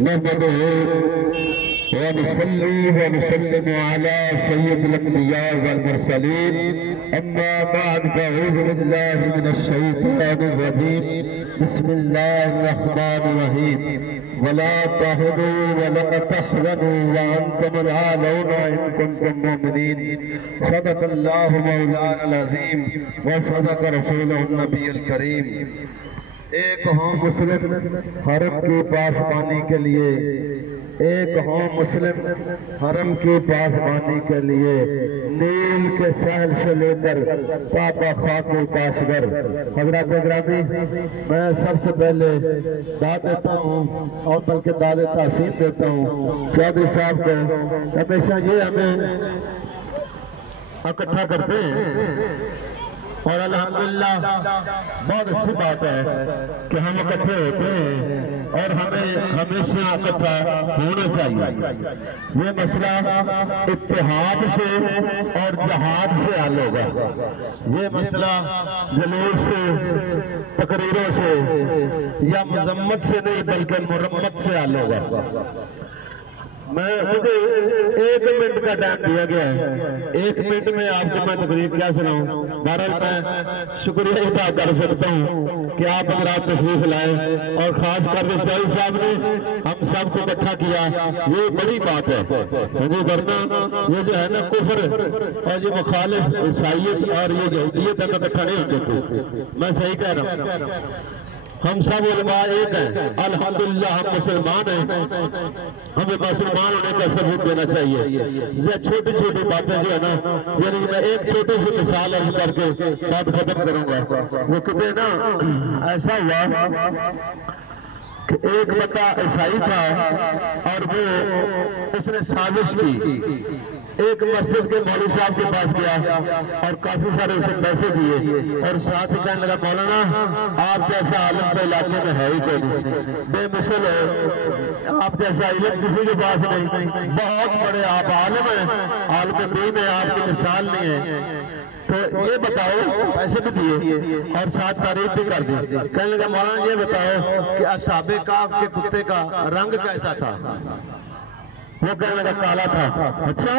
نحمده ونصلي ونسلم على سيد الأنبياء والمرسلين أما بعد فأعوذ بالله من الشيطان الرجيم بسم الله الرحمن الرحيم ولا تهنوا ولا تحزنوا وأنتم الأعلون إن كنتم مؤمنين صدق الله مولانا العظيم وصدق رسوله النبي الكريم ایک ہوں مسلم حرم کی پاسبانی کے لیے ایک ہوں مسلم حرم کی پاسبانی کے لیے نیل کے ساحل سے لے کر پاپا خاک کاشگر حضرات گرامی میں سب سے پہلے داد دیتا ہوں اور بلکہ داد تحسین دیتا ہوں چودھری صاحب کو ہمیشہ یہ ہمیں اکٹھا کرتے ہیں اور الحمدللہ بہت اچھی بات ہے کہ ہم اکٹھے ہوتے ہیں اور ہمیں ہمیشہ اکٹھا ہونا چاہیے یہ مسئلہ اتحاد سے اور جہاد سے حل ہوگا یہ مسئلہ جلوس سے تقریروں سے یا مذمت سے نہیں بلکہ مرمت سے حل ہوگا مجھے 1 منٹ کا ٹائم دیا گیا ہے 1 منٹ میں آپ کو میں تقریر کیا سناؤں بہرحال میں شکریہ ادا کر سکتا ہوں کہ آپ حضرات تشریف لائے اور خاص کر کے چودھری صاحب نے ہم سب کو اکٹھا کیا یہ بڑی بات ہے مجھے ورنہ یہ جو ہے نا کفر اور یہ مخالف عیسائیت اور یہ یہودیت اکٹھا نہیں ہوتے تھے میں صحیح کہہ رہا ہوں ہم سب علماء ایک ہیں الحمدللہ ہم مسلمان ہیں ہمیں مسلمان ہونے کا ثبوت دینا چاہیے یہ چھوٹی چھوٹی باتیں جو ہے نا یعنی میں ایک چھوٹی سی مثال عرض کر کے بات ختم کروں گا وہ کہتے ہیں نا ایسا ہوا کہ ایک بندہ عیسائی تھا اور وہ اس نے سازش کی ایک مسجد کے مولوی صاحب کے پاس گیا اور کافی سارے اسے پیسے دیے اور ساتھ ہی کہنے لگا مولانا آپ جیسا عالم تو علاقے میں ہے ہی کوئی نہیں بے مثل ہے آپ جیسا علم کسی کے پاس نہیں بہت بڑے آپ عالم ہیں عالم دین ہے آپ کی مثال نہیں ہے تو یہ بتاؤ پیسے بھی دیے اور ساتھ تعریف بھی کر دی کہنے لگا مولانا یہ بتاؤ کہ اصحاب کہف کے کتے کا رنگ کیسا تھا وہ کہنے لگا کالا تھا اچھا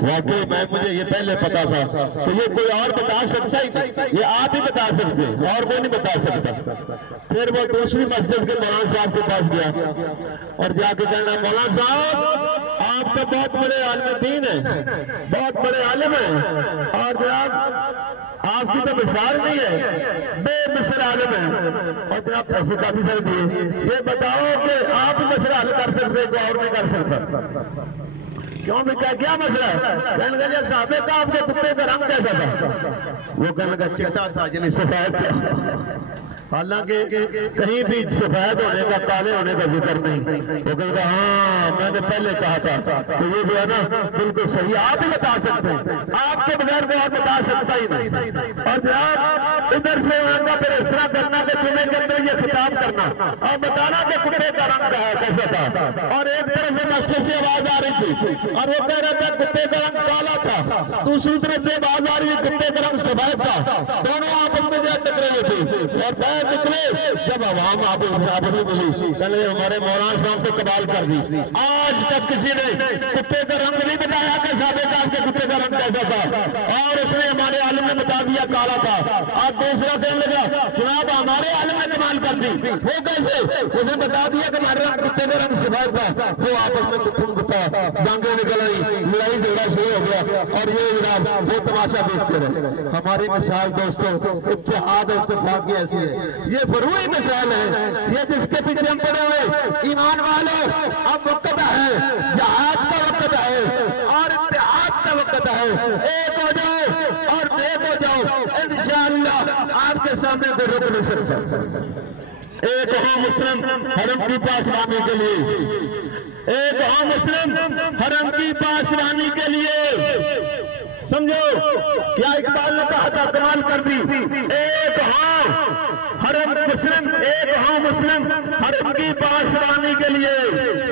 واقعی میں مجھے یہ پہلے پتا تھا تو یہ کوئی اور بتا سکتا ہی یہ آپ ہی بتا سکتے اور کوئی نہیں بتا سکتا پھر وہ دوسری مسجد کے مولانا صاحب کے پاس گیا اور جا کے کہنا مولانا صاحب آپ تو بہت بڑے عالم دین ہیں بہت بڑے عالم ہیں اور جناب آپ کی تو مثال نہیں ہے بے مثل عالم ہیں اور جناب پیسے کافی سارے دیے یہ بتاؤ کہ آپ مسئلہ حل کر سکتے کوئی اور نہیں کر سکتا کیوں بھی کیا مسئلہ ہے کہنے لگا صحابہ کا آپ کے کتے کا رنگ کیسا تھا وہ کہنے لگا چٹا تھا یعنی سفید تھا حالانکہ کہیں بھی سفید ہونے کا کالے ہونے کا ذکر نہیں وہ کہنے لگا ہاں میں نے پہلے کہا تھا کہ یہ جو ہے نا بالکل صحیح آپ ہی بتا سکتے ہیں آپ کے بغیر کوئی اور بتا سکتا ہی نہیں اور جناب ادھر سے آنا پھر اس طرح کرنا کہ تمہیں کے اندر یہ خطاب کرنا اور بتانا کہ کتے کا رنگ کیسا تھا اور ایک طرف سے مسجد سے آواز آ رہی تھی اور وہ کہہ رہا تھا کتے کا رنگ کالا تھا دوسری طرف سے آواز آ رہی ہے کتے کا رنگ سفید تھا دونوں آپس میں جو ٹکرے ہوئے تھے اور باہر نکلے جب عوام آپس میں ملی کہنے ہمارے مولانا صاحب سے قبال کر دی آج تک کسی نے کتے کا رنگ نہیں بتایا کہ صحابہ کہف کے کتے کا رنگ کیسا تھا اور اس نے ہمارے عالم نے بتا دیا کالا تھا آج دوسرا کہنے لگا جناب ہمارے عالم نے کمال کر دی وہ کیسے اس نے بتا دیا کہ ہمارے کتے کا رنگ سفید تھا وہ آپس میں جنگیں نکل آئی لڑائی جھگڑا شروع ہو گیا اور یہ جناب وہ تماشا دیکھتے رہے ہماری مثال دوستوں اتحاد اور اتفاق کی ایسی ہے یہ فروعی مثال ہے یہ جس کے پیچھے ہم پڑے ہوئے ایمان والوں اب وقت ہے جہاد کا وقت ہے اور اتحاد کا وقت ہے ایک ہو جاؤ اور ایک ہو جاؤ انشاءاللہ آپ کے سامنے کوئی رک نہیں سکتا ایک ہو مسلم حرم کی پاسبانی کے لیے ایک ہو مسلم حرم کی پاسبانی کے لیے سمجھو کیا اقبال نے کہا تھا کمال کر دی ایک ہاں حرم مسلم ایک ہاں مسلم حرم کی پاسبانی کے لیے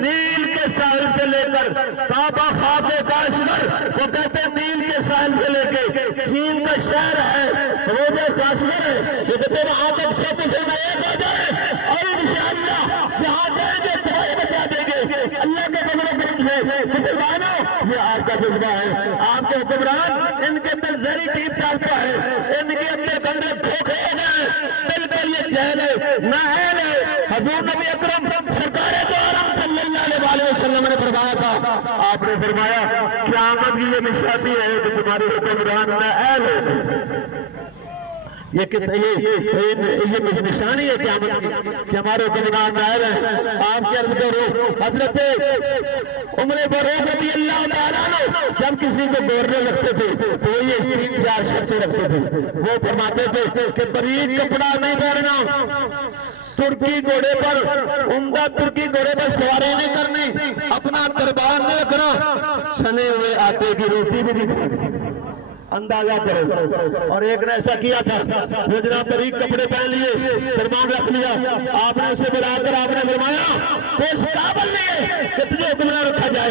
نیل کے ساحل سے لے کر کعبہ خاک کاشگر وہ کہتے ہیں نیل کے ساحل سے لے کے چین کا شہر ہے روز کاشگر ہے یہ کہتے ہیں وہاں تک سب سے ایک ہو جائے اور انشاءاللہ یہاں جائیں گے تمہیں بتا دیں گے حکمران ان کے اندر زہری ٹیپ ڈالتا ہے، ان کے اندر گندے دھوکے ہیں، بالکل یہ جہل ہے، نااہل ہے۔ حضور نبی اکرم سرکار دو عالم صلی اللہ علیہ وسلم نے فرمایا تھا، آپ نے فرمایا قیامت کی یہ نشانی ہے کہ تمہارے حکمران نااہل ہے۔ یہ نشانی ہے قیامت کی کہ ہمارے حکمران نااہل ہیں۔ آپ کی عرض کرو حضرت عمر فاروق رضی اللہ تعالیٰ عنہ جب کسی کو گورنے لگتے تھے تو یہ 3-4 شرطیں رکھتے تھے۔ وہ فرماتے تھے کہ باریک کپڑا نہیں پہننا، ترکی گھوڑے پر عمدہ ترکی گھوڑے پر سواری نہیں کرنی، اپنا دربار نہیں رکھنا، چھنے ہوئے آٹے کی روٹی بھی نہیں کھانی۔ اندازہ کرو۔ اور ایک نے ایسا کیا تھا، وہ جناب باریک کپڑے پہن لیے، فرمان رکھ لیا، آپ نے اسے بلا کر آپ نے فرمایا تو اس قابل نہیں کہ تجھے حکمران رکھا جائے،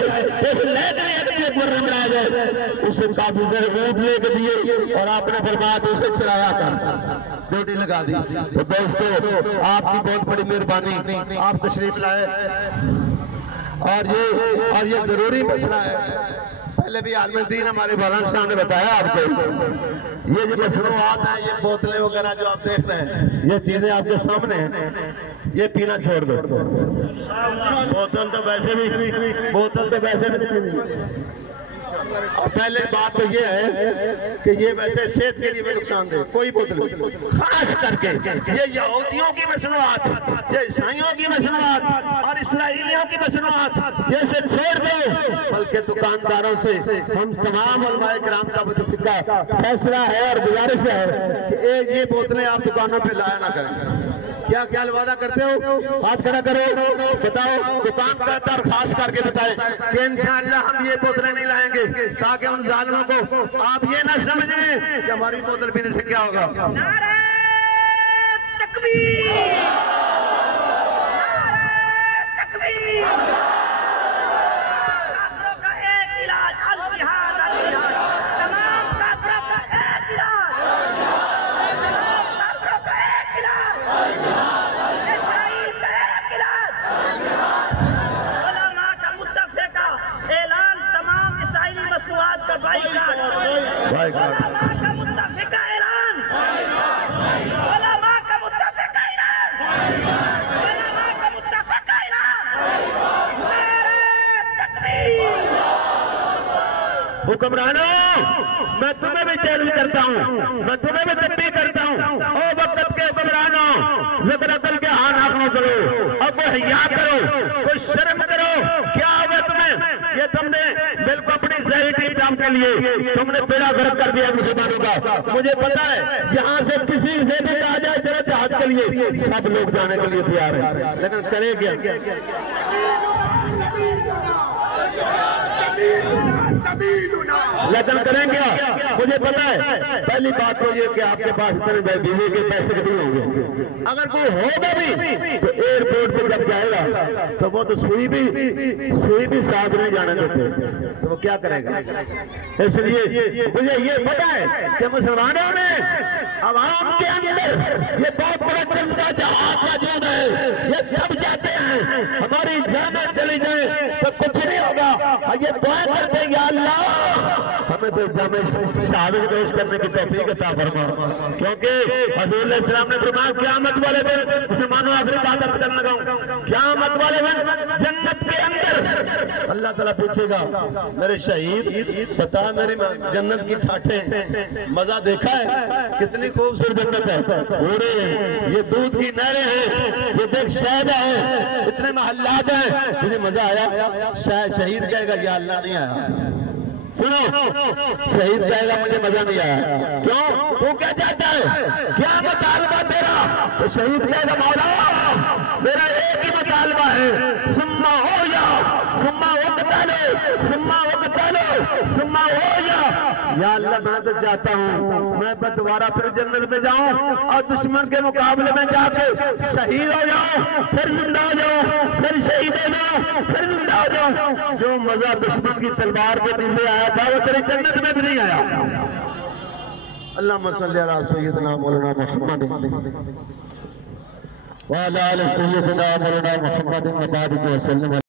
اس لائق نہیں ہے کہ تجھے حکمران بنایا جائے۔ اسے کافی سے اونٹ لے کے دیے اور آپ نے فرمایا تو اسے چڑھایا کر ڈیوٹی لگا دی۔ تو دوستو آپ کی بہت بڑی مہربانی، آپ تشریف لائے اور یہ ضروری مسئلہ ہے۔ پہلے بھی عالم دین ہمارے مولانا صاحب نے بتایا آپ کو، یہ جو مصنوعات ہیں، یہ بوتلیں وغیرہ جو آپ دیکھتے ہیں، یہ چیزیں آپ کے سامنے ہیں، یہ پینا چھوڑ دو۔ بوتل تو ویسے بھی اور پہلے بات تو یہ ہے کہ یہ ویسے صحت کے لیے بھی نقصان دہ کوئی بوتل، خاص کر کے یہ یہودیوں کی مصنوعات، یہ عیسائیوں کی مصنوعات اور اسرائیلیوں کی مصنوعات، یہ سے چھوڑ دو۔ بلکہ دکانداروں سے ہم تمام علماء کرام کا متفقہ فیصلہ ہے اور گزارش ہے کہ یہ بوتلیں آپ دکانوں پہ لایا نہ کریں۔ کیا وعدہ کرتے ہو؟ ہاتھ کھڑا کرو، بتاؤ دکاندار خاص کر کے بتائیں کہ انشاءاللہ ہم یہ بوتلیں نہیں لائیں گے تاکہ ان ظالموں کو آپ یہ نہ سمجھیں کہ ہماری بوتل پینے سے کیا ہوگا۔ نعرہ تکبیر، نعرہ تکبیر، کافروں کا ایک علاج الجہاد، الجہاد، تمام کافروں کا ایک علاج، کافروں کا ایک علاج، اسرائیل کا ایک علاج، علماء کا متفقہ اعلان تمام اسرائیلی مصنوعات کا بائیکاٹ، علماء کا متفقہ اعلان، علماء کا متفقہ اعلان، علماء کا متفقہ اعلان، نعرہ تکبیر۔ حکمرانوں میں تمہیں بھی چیلنج کرتا ہوں، میں تمہیں بھی تنبیہ کرتا ہوں، او وقت کے حکمرانوں، ذکر عقل کے ہاں ناخنوں کرو، اب کوئی حیا کرو، کوئی شرم کرو۔ کیا ہوگا تمہیں؟ یہ تم نے بالکل اپنی صحیح ٹیپ ڈام کے لیے تم نے بیڑا غرق کر دیا مسلمانوں کا۔ مجھے پتا ہے یہاں سے کسی سے بھی کہا جائے چلو جہاد کے لیے سب لوگ جانے کے لیے تیار ہیں، لیکن کرے کیا؟ لیکن کریں کیا؟ مجھے پتا ہے پہلی بات تو یہ کہ آپ کے پاس اتنے بیوی کے پیسے کتنے ہوں گے۔ اگر کوئی ہوگا بھی تو ایئرپورٹ پہ جب جائے گا تو وہ تو سوئی بھی ساتھ نہیں جانے دیتے، تو وہ کیا کرے گا؟ اس لیے مجھے یہ پتا ہے کہ مسلمانوں نے عوام کے اندر یہ بہت بڑا قسم کا جہاد موجود ہے، یہ سب چاہتے ہیں ہماری جانیں چلی جائیں تو کچھ نہیں ہوگا۔ یہ دعائیں کرتے ہیں یا اللہ ہمیں تو جامع شہادت پیش کرنے کی توفیق عطا فرما، کیونکہ حضور علیہ السلام نے فرمایا قیامت والے دن، مسلمانوں آخری بات اب کرنے لگا، قیامت والے دن جنت کے اندر اللہ تعالیٰ پوچھے گا میرے شہید بتا میری جنت کی ٹھاٹھیں مزہ دیکھا ہے؟ کتنی خوبصورت جنت ہے، گھوڑے ہیں، یہ دودھ کی نہریں ہیں، یہ دیکھ شہد ہے، اتنے محلات ہیں، تجھے مزہ آیا؟ شہید کہے گا یا اللہ نہیں آیا۔ سنو، شہید کہے گا مجھے مزہ نہیں آیا۔ کیوں؟ تو کیا چاہتا ہے؟ کیا مطالبہ تیرا؟ تو شہید کہے گا مولا میرا ایک ہی مطالبہ ہے، سما ہو جا، سما وقتالو، سما وقتالو، سما ہو جا۔ یا اللہ میں تو چاہتا ہوں میں دوبارہ پھر جنت میں جاؤں اور دشمن کے مقابلے میں جا کے شہید ہو جاؤں، پھر زندہ ہو جاؤں، پھر شہید ہو جاؤں، پھر زندہ ہو جاؤں۔ جو مزہ دشمن کی تلوار کے نیچے آیا تھا وہ تیری جنت میں بھی نہیں آیا۔ اللہم صلی علی سیدنا مولانا محمد وعلی آل سیدنا مولانا محمد وبارک وسلم۔